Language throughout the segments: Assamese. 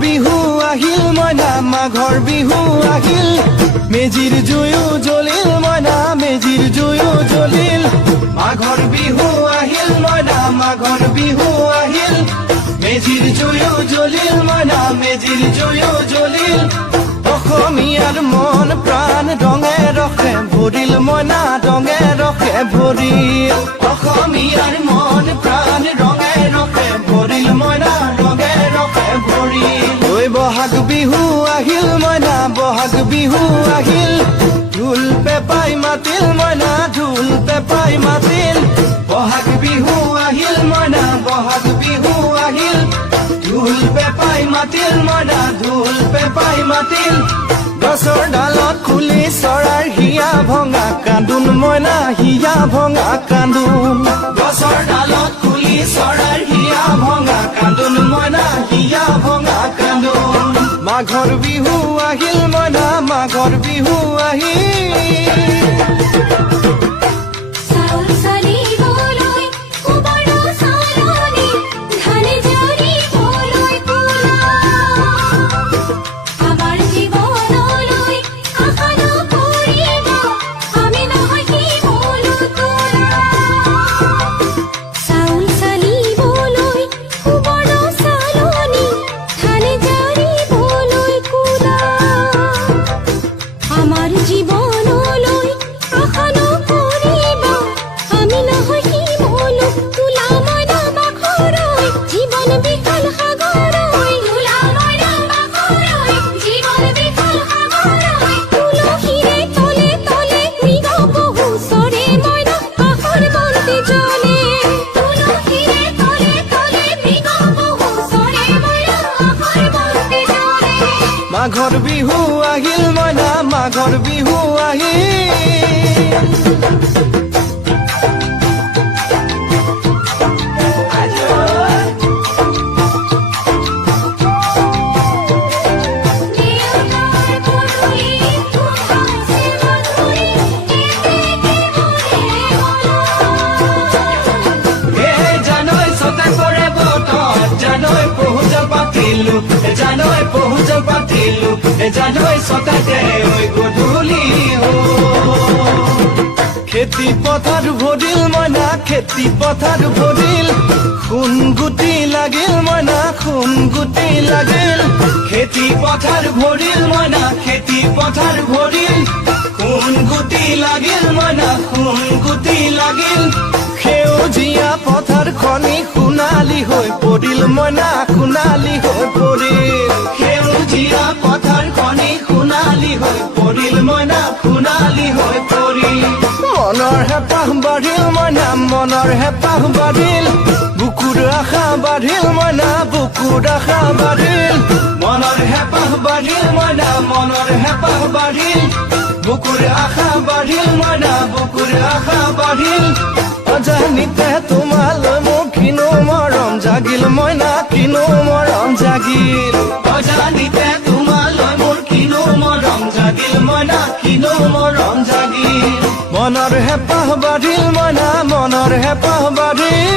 বিহু আহিল মইনা মাঘৰ বিহু আহিল মেজিৰ জুয়ো জ্বলিল মইনা মেজিৰ জুয়ো জ্বলিল মাঘৰ বিহু আহিল মইনা মাঘৰ বিহু আহিল মেজিৰ জুয়ো জ্বলিল মইনা মেজিৰ জুয়ো জ্বলিল অসমীয়াৰ মন প্ৰাণ ৰঙে ৰখে ভৰিল মইনা ৰঙে ৰখে ভৰিল অসমীয়াৰ মন প্ৰাণ ৰঙে ৰখে ভৰিল মইনা ৰঙে ৰখে ভৰিল ঐ বহাগ বিহু আহিল মইনা বহাগ বিহু আহিল ঢোল পেপাই মাতিল মইনা ঢোল পেপাই মাতিল বহাগ বিহু আহিল মইনা বহাগ বিহু আহিল ঢোল পেপাই মাতিল মইনা ঢোল পেপাই মাতিল গছৰ ডালত খুলি চৰাৰ হিয়া ভঙা কান্দোন মইনা হিয়া ভঙা কান্দোন গছৰ ডালত খুলি চৰাৰ হিয়া ভঙা কান্দোন মইনা হিয়া ভঙা কান্দোন মাঘৰ বিহু আহিল মইনা মাঘৰ বিহু আহিল মাঘৰ বিহু আহিল মইনা মাঘৰ বিহু আহিল জানৈ পহুজ পাতিলো জানৈ সতাতে ঐ গধূলি খেতি পথাৰ ভৰিল মইনা খেতি পথাৰ ভৰিল খুন গুটি লাগিল মইনা খুন গুটি লাগিল খেতি পথাৰ ভৰিল মইনা খেতি পথাৰ ভৰিল খুন গুটি লাগিল মইনা খুন গুটি লাগিল সেউজীয়া পথাৰ খনি সোণালী হৈ পৰিল মইনা সোণালী হৈ পৰিল সেউজীয়া পথাৰ খনি সোণালী হৈ পৰিল মইনা সোণালী হৈ পৰিল মনৰ হেঁপাহ বাঢ়িল মইনা মনৰ হেঁপাহ বাঢ়িল বুকুৰ আশা বাঢ়িল মইনা বুকুৰ আশা বাঢ়িল মনৰ হেঁপাহ বাঢ়িল মইনা মনৰ হেঁপাহ বাঢ়িল বুকুৰ আশা বাঢ়িল মইনা বুকুৰ আশা বাঢ়িল অজানিতে তোমালৈ মোৰ কিনো মৰম জাগিল মইনা কিনো মৰম জাগিল অজানিতে তোমালৈ মোৰ কিনো মৰম জাগিল মইনা কিনো মৰম জাগিল মনৰ হেঁপাহ বাঢ়িল মইনা মনৰ হেঁপাহ বাঢ়িল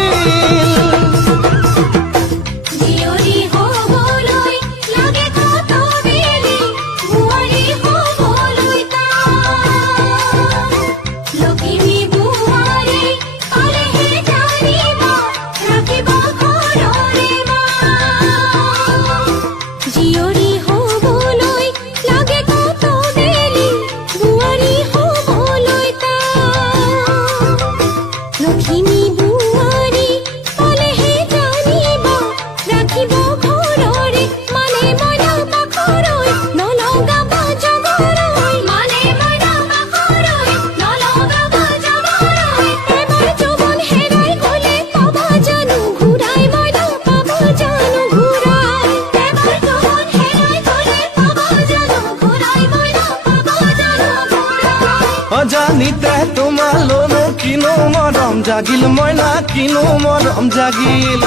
অজানিতে তোমালৈ মোৰ কিনো মৰম জাগিল মইনা কিনো মৰম জাগিল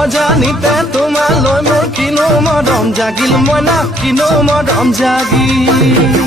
অজানিতে তোমালৈ মোৰ কিনো মৰম জাগিল মইনা কিনো মৰম জাগিল